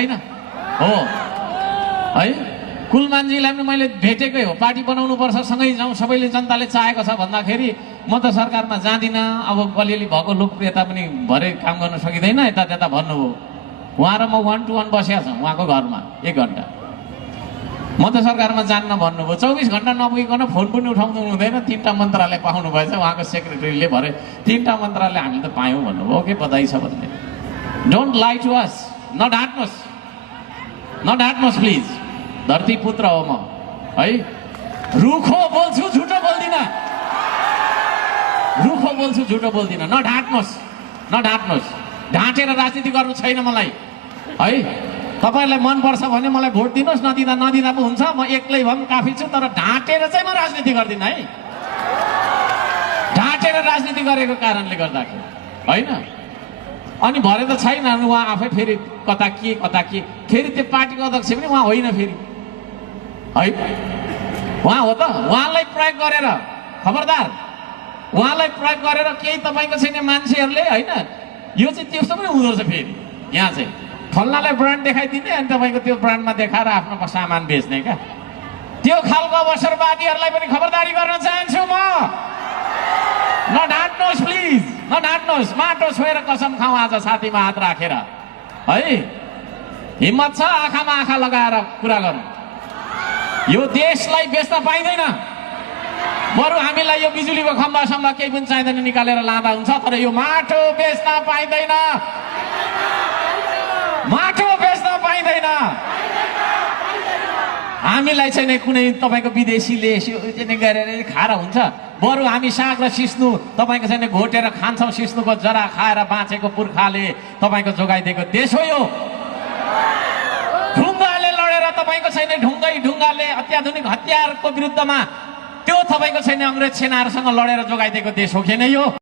छैन हो है। कुलमानजीलाई पनि मैले भेटेकै हो, पार्टी बनाउनु पर्छ, सँगै जाउँ, सबैले जनताले चाहेको छ भन्दाखेरि म त सरकारमा जाँदिनँ, अब अलिअलि भएको लोकप्रियता पनि भरे काम गर्न सकिँदैन, यता त्यता भन्नुभयो। उहाँ र म 1 to 1 बसेका छौँ उहाँको घरमा 1 घन्टा। म त सरकारमा जान्न भन्नुभयो, 24 घन्टा नपुगिकन फोन पनि उठाउनु हुँदैन, 3टा मन्त्रालय पाउनु भएछ, उहाँको सेक्रेटरीले भरे 3टा मन्त्रालय हामीले त पायौँ भन्नुभयो। ओके, बधाई छ भन्ने। डोन्ट लाइ टु अस, नढाट्नुहोस् प्लिज। धरती पुत्र हो म है, रुखो बोल्छु झुटो बोल्दिनँ, रुखो बोल्छु झुटो बोल्दिनँ। नढाट्नुहोस्, ढाँटेर राजनीति गर्नु छैन मलाई है। तपाईँलाई मनपर्छ भने मलाई भोट दिनुहोस्, नदिँदा पो हुन्छ, म एक्लै भए पनि काफी छु, तर ढाँटेर चाहिँ म राजनीति गर्दिनँ है। ढाँटेर राजनीति गरेको कारणले गर्दाखेरि होइन। अनि भरे त छैन, उहाँ आफै फेरि कता के फेरि त्यो पार्टीको अध्यक्ष पनि उहाँ होइन फेरि है। उहाँ हो त, उहाँलाई प्रयोग गरेर, खबरदार, उहाँलाई प्रयोग गरेर केही तपाईँको छैन मान्छेहरूले होइन, यो चाहिँ त्यस्तो पनि हुँदो रहेछ। फेरि यहाँ चाहिँ फल्नालाई ब्रान्ड देखाइदिने अनि तपाईँको त्यो ब्रान्डमा देखाएर आफ्नो सामान बेच्ने क्या, त्यो खालको अवसरवादीहरूलाई पनि खबरदारी गर्न चाहन्छु म। नढाट्नुहोस् प्लिज, नढाट्नुहोस्। माटो छोएर कसम खाउँ आज छातीमा हात राखेर है। हिम्मत छ आँखामा आँखा लगाएर कुरा गरौँ। यो देशलाई बेच्न पाइँदैन, बरु हामीलाई यो बिजुलीको खम्बासम्म केही पनि चाहिँदैन, निकालेर लाँदा हुन्छ, तर यो माटो बेच्न पाइँदैन, माटो बेच्न पाइँदैन। हामीलाई चाहिँ कुनै तपाईँको विदेशीले गरेर खाएर हुन्छ, बरु हामी साग र सिस्नु तपाईँको चाहिँ घोटेर खान्छौँ, सिस्नुको जरा खाएर बाँचेको पुर्खाले तपाईँको जोगाइदिएको देश हो यो। ढुङ्गाले लडेर तपाईँको छैन ढुङ्गाले अत्याधुनिक हतियारको विरुद्धमा त्यो तपाईँको छैन अङ्ग्रेज सेनाहरूसँग लडेर जोगाइदिएको देश हो कि नै यो।